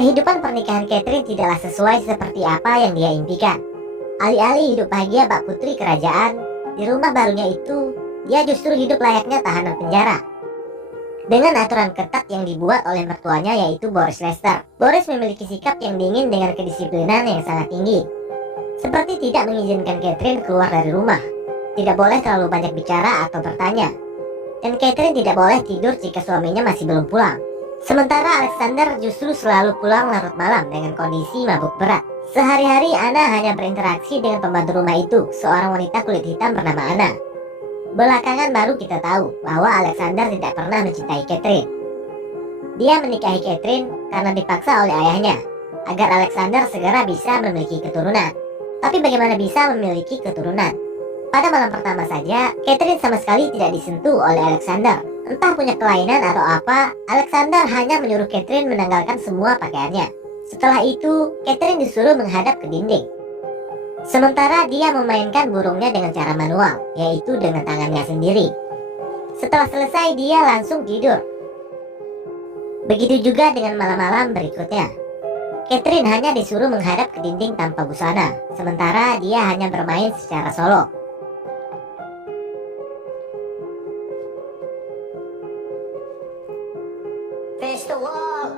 Kehidupan pernikahan Catherine tidaklah sesuai seperti apa yang dia impikan. Alih-alih hidup bahagia bak putri kerajaan, di rumah barunya itu, dia justru hidup layaknya tahanan penjara. Dengan aturan ketat yang dibuat oleh mertuanya yaitu Boris Lester, Boris memiliki sikap yang dingin dengan kedisiplinan yang sangat tinggi. Seperti tidak mengizinkan Catherine keluar dari rumah, tidak boleh terlalu banyak bicara atau bertanya, dan Catherine tidak boleh tidur jika suaminya masih belum pulang. Sementara Alexander justru selalu pulang larut malam dengan kondisi mabuk berat. Sehari-hari Anna hanya berinteraksi dengan pembantu rumah itu, seorang wanita kulit hitam bernama Anna. Belakangan baru kita tahu bahwa Alexander tidak pernah mencintai Catherine. Dia menikahi Catherine karena dipaksa oleh ayahnya, agar Alexander segera bisa memiliki keturunan. Tapi bagaimana bisa memiliki keturunan? Pada malam pertama saja, Catherine sama sekali tidak disentuh oleh Alexander. Entah punya kelainan atau apa, Alexander hanya menyuruh Catherine menanggalkan semua pakaiannya. Setelah itu, Catherine disuruh menghadap ke dinding. Sementara dia memainkan burungnya dengan cara manual, yaitu dengan tangannya sendiri. Setelah selesai, dia langsung tidur. Begitu juga dengan malam-malam berikutnya. Catherine hanya disuruh menghadap ke dinding tanpa busana, sementara dia hanya bermain secara solo. Face the wall.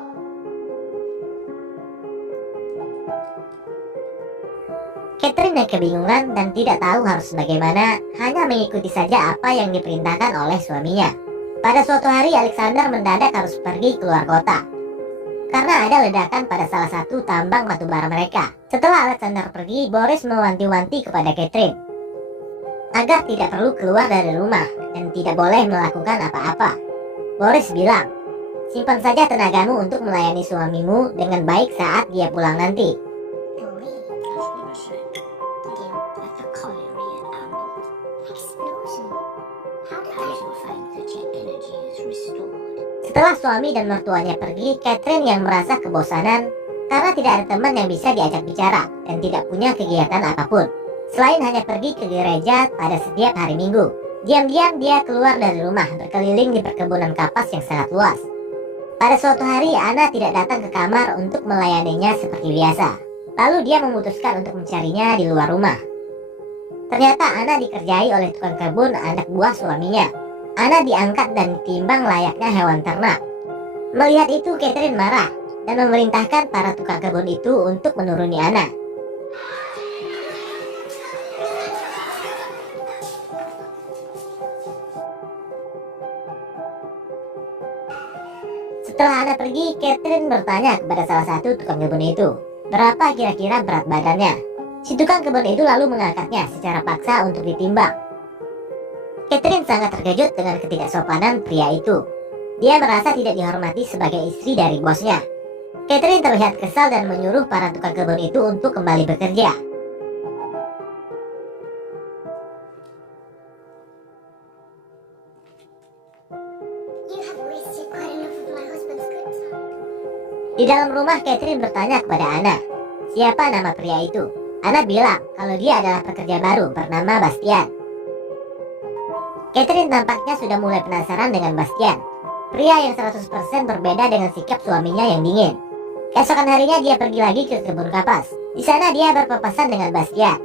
Catherine yang kebingungan dan tidak tahu harus bagaimana, hanya mengikuti saja apa yang diperintahkan oleh suaminya. Pada suatu hari Alexander mendadak harus pergi keluar kota karena ada ledakan pada salah satu tambang batubara mereka. Setelah Alexander pergi, Boris mewanti-wanti kepada Catherine agar tidak perlu keluar dari rumah dan tidak boleh melakukan apa-apa. Boris bilang, simpan saja tenagamu untuk melayani suamimu dengan baik saat dia pulang nanti. Setelah suami dan mertuanya pergi, Catherine yang merasa kebosanan karena tidak ada teman yang bisa diajak bicara dan tidak punya kegiatan apapun selain hanya pergi ke gereja pada setiap hari Minggu. Diam-diam dia keluar dari rumah, berkeliling di perkebunan kapas yang sangat luas. Pada suatu hari, Anna tidak datang ke kamar untuk melayaninya seperti biasa. Lalu dia memutuskan untuk mencarinya di luar rumah. Ternyata Anna dikerjai oleh tukang kebun anak buah suaminya. Anna diangkat dan ditimbang layaknya hewan ternak. Melihat itu, Catherine marah dan memerintahkan para tukang kebun itu untuk menuruni Anna. Setelah Anna pergi, Catherine bertanya kepada salah satu tukang kebun itu, berapa kira-kira berat badannya. Si tukang kebun itu lalu mengangkatnya secara paksa untuk ditimbang. Catherine sangat terkejut dengan ketidaksopanan pria itu. Dia merasa tidak dihormati sebagai istri dari bosnya. Catherine terlihat kesal dan menyuruh para tukang kebun itu untuk kembali bekerja. Di dalam rumah, Catherine bertanya kepada Anna, siapa nama pria itu? Anna bilang kalau dia adalah pekerja baru bernama Bastian. Catherine tampaknya sudah mulai penasaran dengan Bastian, pria yang 100% berbeda dengan sikap suaminya yang dingin. Keesokan harinya dia pergi lagi ke kebun kapas. Di sana dia berpapasan dengan Bastian.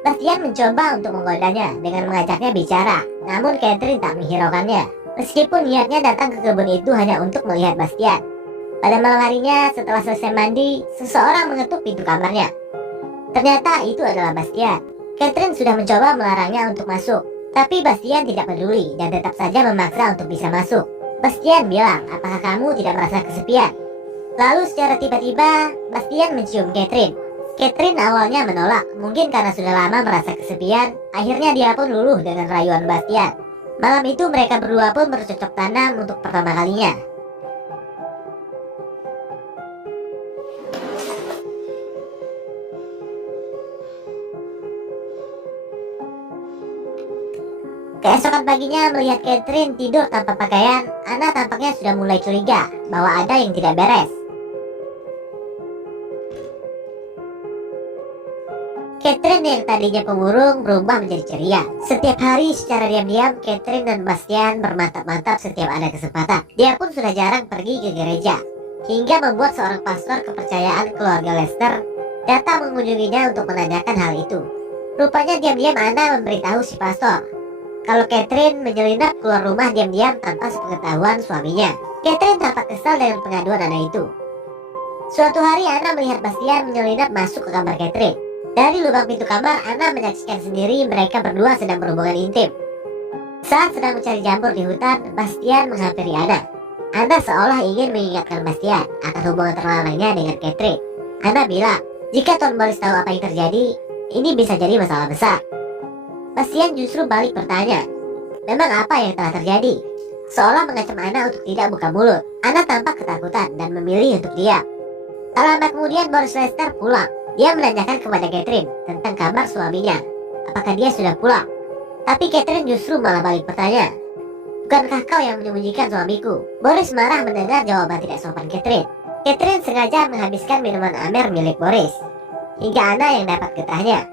Bastian mencoba untuk menggodanya dengan mengajaknya bicara, namun Catherine tak menghiraukannya. Meskipun niatnya datang ke kebun itu hanya untuk melihat Bastian. Pada malam harinya, setelah selesai mandi, seseorang mengetuk pintu kamarnya. Ternyata itu adalah Bastian. Catherine sudah mencoba melarangnya untuk masuk, tapi Bastian tidak peduli dan tetap saja memaksa untuk bisa masuk. Bastian bilang, apakah kamu tidak merasa kesepian? Lalu secara tiba-tiba, Bastian mencium Catherine. Catherine awalnya menolak, mungkin karena sudah lama merasa kesepian. Akhirnya dia pun luluh dengan rayuan Bastian. Malam itu mereka berdua pun bercocok tanam untuk pertama kalinya. Keesokan paginya melihat Catherine tidur tanpa pakaian, Anna tampaknya sudah mulai curiga bahwa ada yang tidak beres. Catherine yang tadinya pemurung berubah menjadi ceria. Setiap hari secara diam-diam, Catherine dan Bastian bermantap-mantap setiap ada kesempatan. Dia pun sudah jarang pergi ke gereja. hingga membuat seorang pastor kepercayaan keluarga Lester datang mengunjunginya untuk menanyakan hal itu. Rupanya diam-diam Anna memberitahu si pastor kalau Catherine menyelinap keluar rumah diam-diam tanpa sepengetahuan suaminya. Catherine tampak kesal dengan pengaduan Anna itu. Suatu hari Anna melihat Bastian menyelinap masuk ke kamar Catherine. Dari lubang pintu kamar, Anna menyaksikan sendiri mereka berdua sedang berhubungan intim. Saat sedang mencari jamur di hutan, Bastian menghampiri Anna. Anna seolah ingin mengingatkan Bastian akan hubungan terlarangnya dengan Catherine. Anna bilang, jika Tuan Boris tahu apa yang terjadi, ini bisa jadi masalah besar. Bastian justru balik bertanya, memang apa yang telah terjadi? Seolah mengancam Anna untuk tidak buka mulut. Anna tampak ketakutan dan memilih untuk diam. Tak lama kemudian Boris Lester pulang. Dia menanyakan kepada Catherine tentang kabar suaminya. Apakah dia sudah pulang? Tapi Catherine justru malah balik bertanya, bukankah kau yang menyembunyikan suamiku? Boris marah mendengar jawaban tidak sopan Catherine. Catherine sengaja menghabiskan minuman Amer milik Boris, hingga Anna yang dapat getahnya.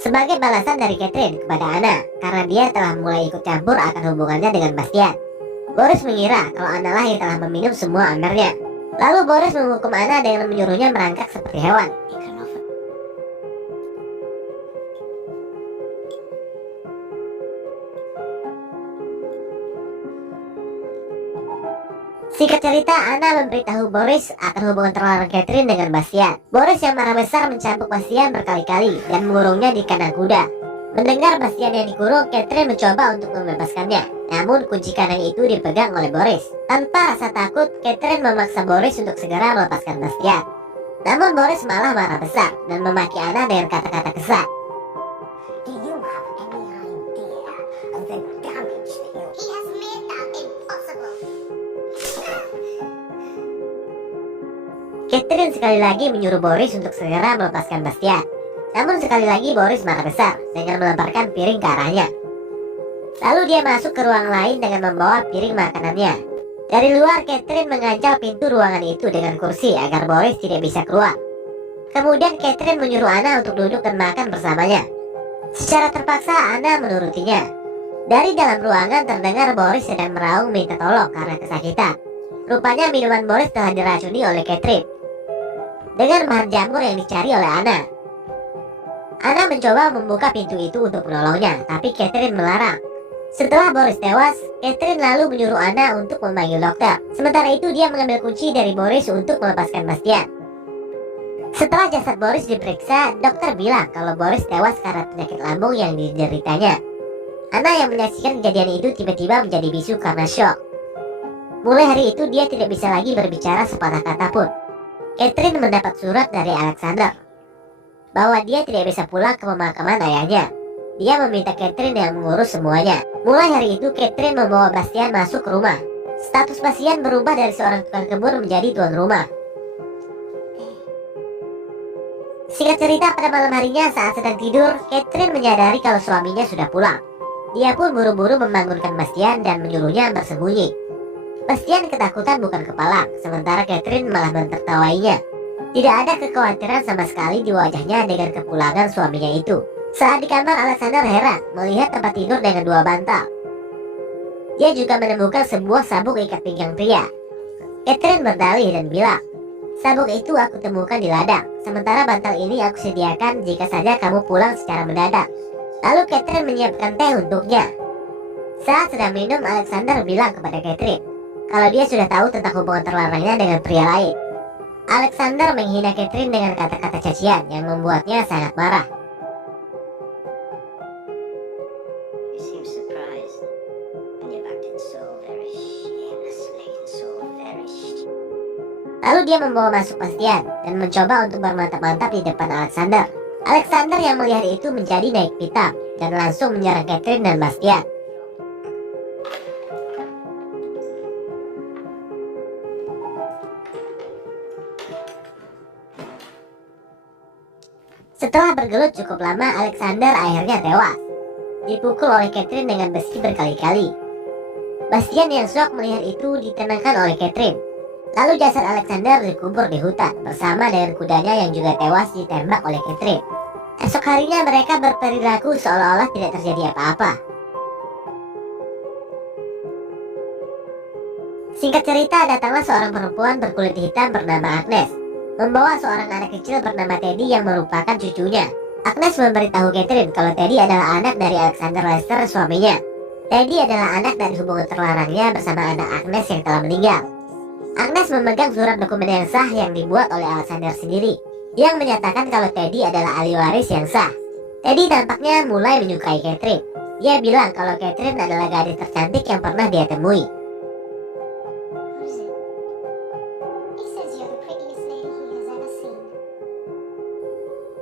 Sebagai balasan dari Catherine kepada Anna, karena dia telah mulai ikut campur akan hubungannya dengan Bastian. Boris mengira kalau Anna lah yang telah meminum semua Amernya. Lalu Boris menghukum Anna dengan menyuruhnya merangkak seperti hewan. Singkat cerita, Anna memberitahu Boris akan hubungan terlarang Catherine dengan Bastian. Boris yang marah besar mencambuk Bastian berkali-kali dan mengurungnya di kandang kuda. Mendengar Bastian yang dikurung, Catherine mencoba untuk membebaskannya. Namun kunci kandang itu dipegang oleh Boris. Tanpa rasa takut, Catherine memaksa Boris untuk segera melepaskan Bastian. Namun Boris malah marah besar dan memaki Anna dengan kata-kata kesat. Do you have any idea of the damage that he has made that impossible? Catherine sekali lagi menyuruh Boris untuk segera melepaskan Bastian. Namun sekali lagi Boris marah besar dengan melemparkan piring ke arahnya. Lalu dia masuk ke ruang lain dengan membawa piring makanannya. Dari luar, Catherine menganjal pintu ruangan itu dengan kursi agar Boris tidak bisa keluar. Kemudian Catherine menyuruh Anna untuk duduk dan makan bersamanya. Secara terpaksa Anna menurutinya. Dari dalam ruangan terdengar Boris sedang meraung minta tolong karena kesakitan. Rupanya minuman Boris telah diracuni oleh Catherine dengan bahan jamur yang dicari oleh Anna. Anna mencoba membuka pintu itu untuk menolongnya, tapi Catherine melarang. Setelah Boris tewas, Catherine lalu menyuruh Anna untuk memanggil dokter. Sementara itu dia mengambil kunci dari Boris untuk melepaskan Bastian. Setelah jasad Boris diperiksa, dokter bilang kalau Boris tewas karena penyakit lambung yang dideritanya. Anna yang menyaksikan kejadian itu tiba-tiba menjadi bisu karena syok. Mulai hari itu dia tidak bisa lagi berbicara sepatah kata pun. Catherine mendapat surat dari Alexander bahwa dia tidak bisa pulang ke pemakaman ayahnya. Dia meminta Catherine yang mengurus semuanya. Mulai hari itu Catherine membawa Bastian masuk ke rumah. Status Bastian berubah dari seorang tukang kebun menjadi tuan rumah. Singkat cerita, pada malam harinya saat sedang tidur, Catherine menyadari kalau suaminya sudah pulang. Dia pun buru-buru membangunkan Bastian dan menyuruhnya bersembunyi. Bastian ketakutan bukan kepala, sementara Catherine malah menertawainya. Tidak ada kekhawatiran sama sekali di wajahnya dengan kepulangan suaminya itu. Saat di kamar, Alexander heran melihat tempat tidur dengan 2 bantal. Dia juga menemukan sebuah sabuk ikat pinggang pria. Catherine berdalih dan bilang, sabuk itu aku temukan di ladang, sementara bantal ini aku sediakan jika saja kamu pulang secara mendadak. Lalu Catherine menyiapkan teh untuknya. Saat sedang minum, Alexander bilang kepada Catherine kalau dia sudah tahu tentang hubungan terlarangnya dengan pria lain. Alexander menghina Catherine dengan kata-kata cacian yang membuatnya sangat marah. You seem surprised, and you've acted so very shamelessly, so very Lalu dia membawa masuk Bastian dan mencoba untuk bermantap-mantap di depan Alexander. Alexander yang melihat itu menjadi naik pitam dan langsung menyerang Catherine dan Bastian. Setelah bergelut cukup lama, Alexander akhirnya tewas, dipukul oleh Catherine dengan besi berkali-kali. Bastian yang syok melihat itu ditenangkan oleh Catherine. Lalu jasad Alexander dikubur di hutan bersama dengan kudanya yang juga tewas ditembak oleh Catherine. Esok harinya mereka berperilaku seolah-olah tidak terjadi apa-apa. Singkat cerita, datanglah seorang perempuan berkulit hitam bernama Agnes, membawa seorang anak kecil bernama Teddy yang merupakan cucunya. Agnes memberitahu Catherine kalau Teddy adalah anak dari Alexander Lester, suaminya. Teddy adalah anak dari hubungan terlarangnya bersama anak Agnes yang telah meninggal. Agnes memegang surat dokumen yang sah yang dibuat oleh Alexander sendiri, yang menyatakan kalau Teddy adalah ahli waris yang sah. Teddy tampaknya mulai menyukai Catherine. Dia bilang kalau Catherine adalah gadis tercantik yang pernah dia temui. What is it? He says you're the prettiest lady he has ever seen.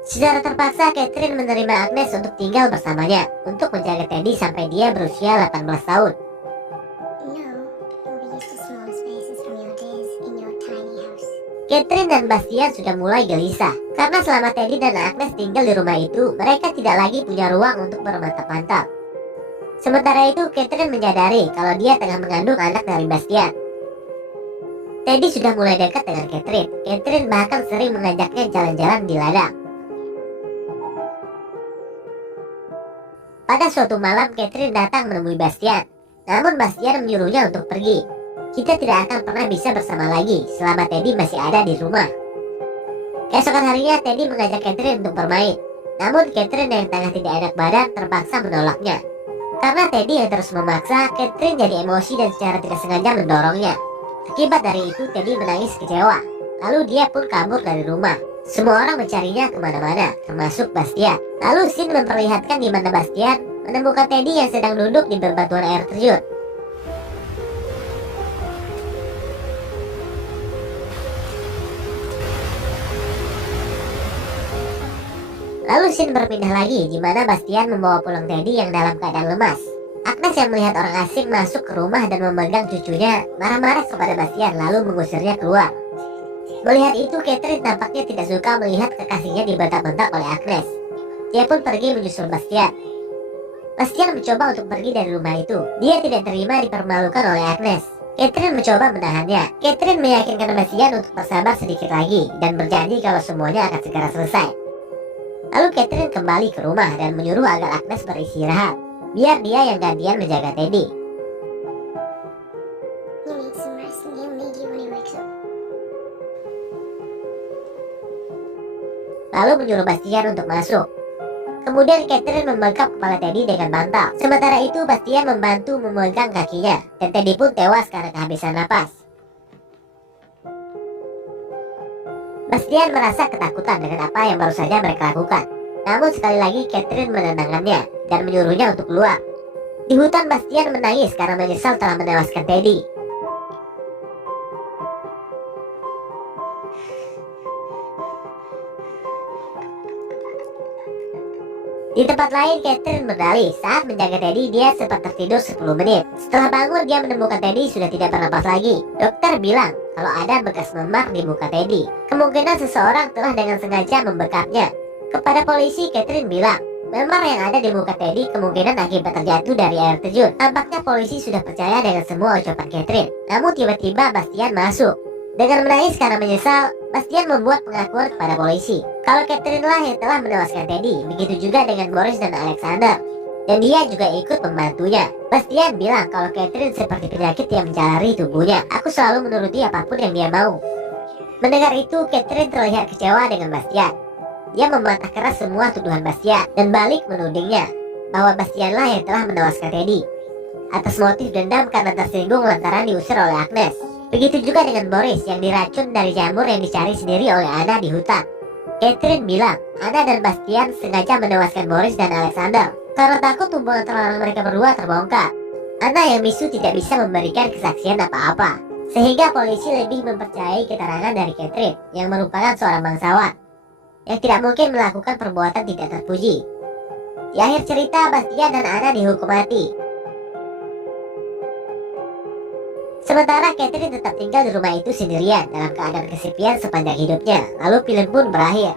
Secara terpaksa, Catherine menerima Agnes untuk tinggal bersamanya, untuk menjaga Teddy sampai dia berusia 18 tahun. No, you'll be used to smaller spaces from your days in your tiny house. Catherine dan Bastian sudah mulai gelisah, karena selama Teddy dan Agnes tinggal di rumah itu, mereka tidak lagi punya ruang untuk bermantap-mantap. Sementara itu, Catherine menyadari kalau dia tengah mengandung anak dari Bastian. Teddy sudah mulai dekat dengan Catherine. Catherine bahkan sering mengajaknya jalan-jalan di ladang. Pada suatu malam, Catherine datang menemui Bastian. Namun Bastian menyuruhnya untuk pergi. Kita tidak akan pernah bisa bersama lagi selama Teddy masih ada di rumah. Keesokan harinya, Teddy mengajak Catherine untuk bermain. Namun Catherine yang tengah tidak enak badan terpaksa menolaknya. Karena Teddy yang terus memaksa, Catherine jadi emosi dan secara tidak sengaja mendorongnya. Akibat dari itu, Teddy menangis kecewa. Lalu dia pun kabur dari rumah. Semua orang mencarinya kemana-mana, termasuk Bastian. Lalu Sin memperlihatkan di mana Bastian menemukan Teddy yang sedang duduk di bebatuan air terjun. Lalu Sin berpindah lagi di mana Bastian membawa pulang Teddy yang dalam keadaan lemas. Agnes yang melihat orang asing masuk ke rumah dan memegang cucunya, marah-marah kepada Bastian lalu mengusirnya keluar. Melihat itu, Catherine tampaknya tidak suka melihat kekasihnya dibentak-bentak oleh Agnes. Dia pun pergi menyusul Bastian. Bastian mencoba untuk pergi dari rumah itu. Dia tidak terima dipermalukan oleh Agnes. Catherine mencoba menahannya. Catherine meyakinkan Bastian untuk bersabar sedikit lagi dan berjanji kalau semuanya akan segera selesai. Lalu Catherine kembali ke rumah dan menyuruh agar Agnes beristirahat, biar dia yang gantian menjaga Teddy. You need some rest and he'll need you when he wakes up. Lalu menyuruh Bastian untuk masuk. Kemudian Catherine membekap kepala Teddy dengan bantal. Sementara itu Bastian membantu memegang kakinya, dan Teddy pun tewas karena kehabisan napas. Bastian merasa ketakutan dengan apa yang baru saja mereka lakukan. Namun sekali lagi Catherine menenangkannya dan menyuruhnya untuk keluar. Di hutan, Bastian menangis karena menyesal telah menewaskan Teddy. Di tempat lain, Catherine berdalih saat menjaga Teddy dia sempat tertidur 10 menit. Setelah bangun, dia menemukan Teddy sudah tidak bernapas lagi. Dokter bilang kalau ada bekas memar di muka Teddy. Kemungkinan seseorang telah dengan sengaja membekapnya. Kepada polisi, Catherine bilang memar yang ada di muka Teddy kemungkinan akibat terjatuh dari air terjun. Tampaknya polisi sudah percaya dengan semua ucapan Catherine. Namun tiba-tiba Bastian masuk. Dengan menangis karena menyesal, Bastian membuat pengakuan kepada polisi kalau Catherine lah yang telah menewaskan Teddy. Begitu juga dengan Boris dan Alexander, dan dia juga ikut membantunya. Bastian bilang kalau Catherine seperti penyakit yang menjalari tubuhnya. Aku selalu menuruti apapun yang dia mau. Mendengar itu, Catherine terlihat kecewa dengan Bastian. Dia membantah keras semua tuduhan Bastian dan balik menudingnya bahwa Bastian lah yang telah menewaskan Teddy atas motif dendam karena tersinggung lantaran diusir oleh Agnes. Begitu juga dengan Boris yang diracun dari jamur yang dicari sendiri oleh Anna di hutan. Catherine bilang Anna dan Bastian sengaja menewaskan Boris dan Alexander karena takut hubungan terlarang mereka berdua terbongkar. Anna yang bisu tidak bisa memberikan kesaksian apa-apa, sehingga polisi lebih mempercayai keterangan dari Catherine yang merupakan seorang bangsawan yang tidak mungkin melakukan perbuatan tidak terpuji. Di akhir cerita, Bastian dan Anna dihukum mati. Sementara Catherine tetap tinggal di rumah itu sendirian dalam keadaan kesepian sepanjang hidupnya. Lalu film pun berakhir.